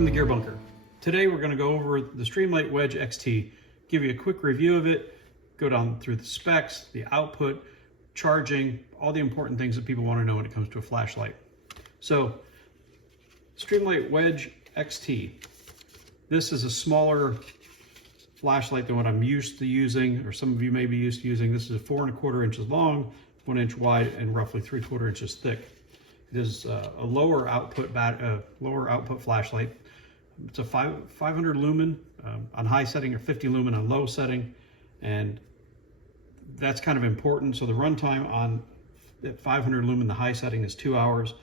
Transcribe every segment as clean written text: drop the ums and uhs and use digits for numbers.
from the Gear Bunker. Today we're going to go over the Streamlight Wedge XT, give you a quick review of it, go down through the specs, the output, charging, all the important things that people want to know when it comes to a flashlight. So, Streamlight Wedge XT. This is a smaller flashlight than what I'm used to using, or some of you may be used to using. This is 4¼ inches long, 1 inch wide, and roughly 3/4 inches thick. It is a lower output flashlight. It's a 500 lumen on high setting, or 50 lumen on low setting, and that's kind of important. So the runtime on at 500 lumen, the high setting, is 2 hours.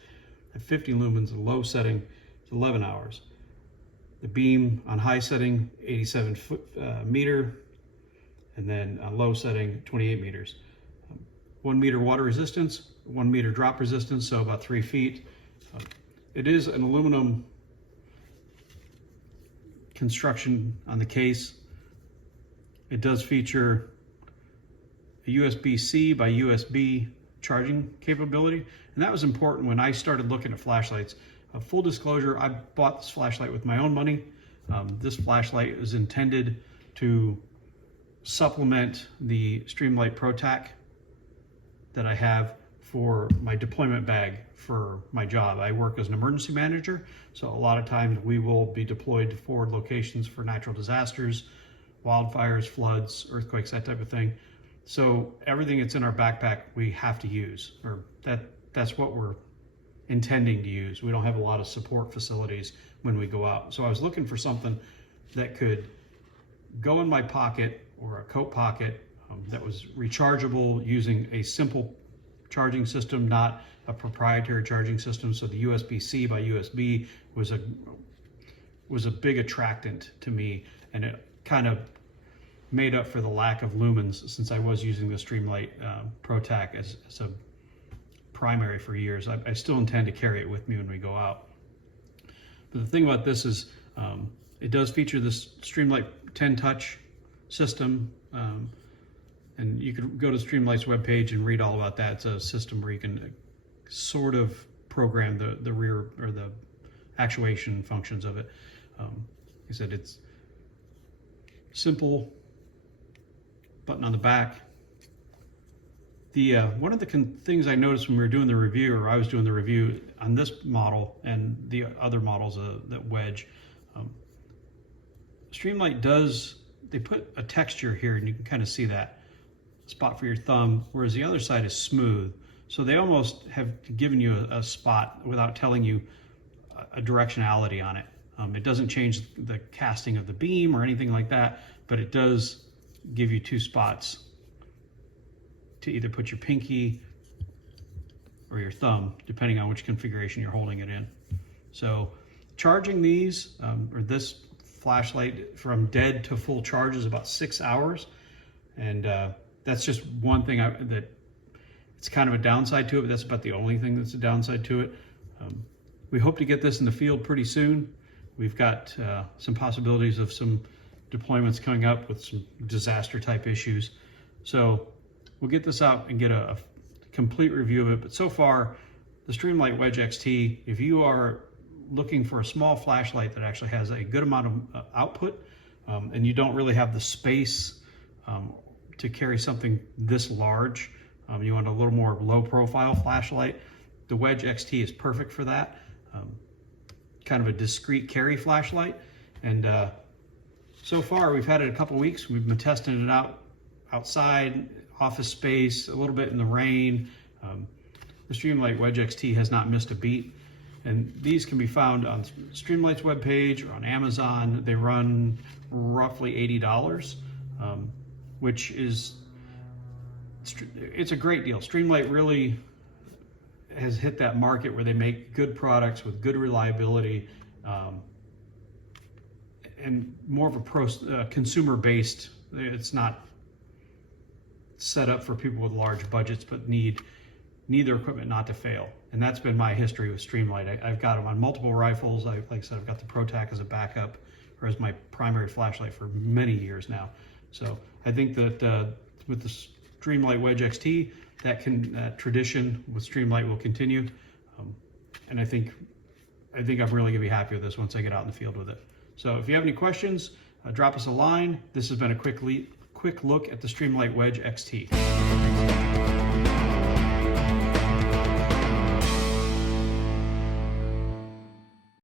At 50 lumens, the low setting, is 11 hours. The beam on high setting, 87 meter, and then on low setting, 28 meters. 1 meter water resistance, 1 meter drop resistance, so about 3 feet. It is an aluminum construction on the case. It does feature a USB-C by USB charging capability, and that was important when I started looking at flashlights. Full disclosure, I bought this flashlight with my own money. This flashlight is intended to supplement the Streamlight ProTac that I have for my deployment bag for my job. I work as an emergency manager, so a lot of times we will be deployed to forward locations for natural disasters, wildfires, floods, earthquakes, that type of thing. So everything that's in our backpack we have to use, or that's what we're intending to use. We don't have a lot of support facilities when we go out. So I was looking for something that could go in my pocket or a coat pocket that was rechargeable using a simple charging system, not a proprietary charging system. So the USB-C by USB was a big attractant to me, and it kind of made up for the lack of lumens since I was using the Streamlight ProTac as a primary for years. I still intend to carry it with me when we go out. But the thing about this is it does feature this Streamlight 10 touch system, and you could go to Streamlight's webpage and read all about that. It's a system where you can sort of program the rear or the actuation functions of it. Like I said, it's simple button on the back. One of the things I noticed when we were doing the review, or I was doing the review on this model and the other models, that Wedge, Streamlight they put a texture here, and you can kind of see that spot for your thumb, whereas the other side is smooth. So they almost have given you a spot without telling you a directionality on it. It doesn't change the casting of the beam or anything like that, but it does give you 2 spots to either put your pinky or your thumb, depending on which configuration you're holding it in. So charging these, or this flashlight, from dead to full charge is about 6 hours. And that's just one thing that it's kind of a downside to it, but that's about the only thing that's a downside to it. We hope to get this in the field pretty soon. We've got some possibilities of some deployments coming up with some disaster type issues. So we'll get this out and get a complete review of it. But so far, the Streamlight Wedge XT, if you are looking for a small flashlight that actually has a good amount of output, and you don't really have the space to carry something this large, you want a little more low profile flashlight, the Wedge XT is perfect for that. Kind of a discreet carry flashlight. And so far, we've had it a couple weeks. We've been testing it out outside, office space, a little bit in the rain. The Streamlight Wedge XT has not missed a beat. And these can be found on Streamlight's webpage or on Amazon. They run roughly $80, which it's a great deal. Streamlight really has hit that market where they make good products with good reliability, and more of a consumer-based. It's not set up for people with large budgets but need their equipment not to fail. And that's been my history with Streamlight. I've got them on multiple rifles. Like I said, I've got the ProTac as a backup, or as my primary flashlight for many years now. So I think that with the Streamlight Wedge XT, that tradition with Streamlight will continue. And I think I think I'm really gonna be happy with this once I get out in the field with it. So if you have any questions, drop us a line. This has been a quick look at the Streamlight Wedge XT.